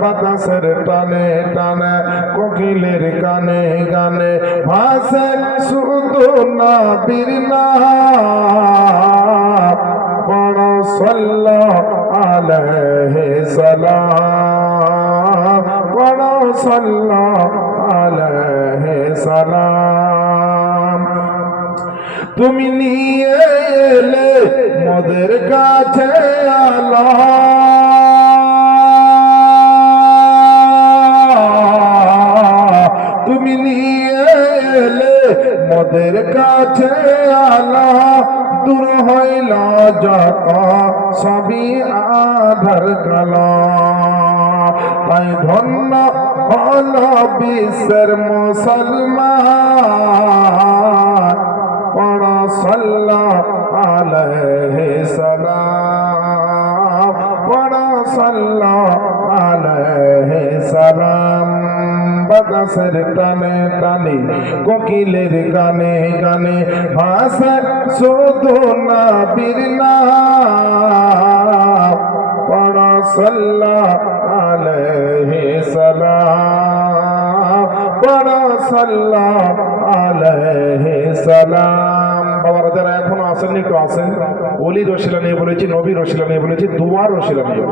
বাতাসের টানে টানে, কোকিলের গানে গানে, ভাসে শুধু না বীরনা বড় সল্ল আলহে সালাম বড় সল্ল আলহে সালাম তুমি নিয়ে এলে মোদের কাছে আল্লাহ তুমি নিয়ে এলে মোদের কাছে আলা, দূর হইল যত, সবই আধার কালা। তাই ধন্য হল বিশ্বের মুসলমান। পড়া সাল্লা আলাইহি সালাম। পড়া সাল্লা আলাইহি সালাম। বাতাসের টানে টানে কোকিলের গানে গানে ভাষা শুধু না বীরনা পড়া সাল্লা আলাইহি সালাম পড়া সাল্লা আলাইহি সালাম বাবারা যারা এখনও আসেননি, একটু আসেন। অলি রসিলা নিয়ে বলেছি নবী রসিলা নিয়ে বলেছি, দুয়ার রসিলা নিয়ে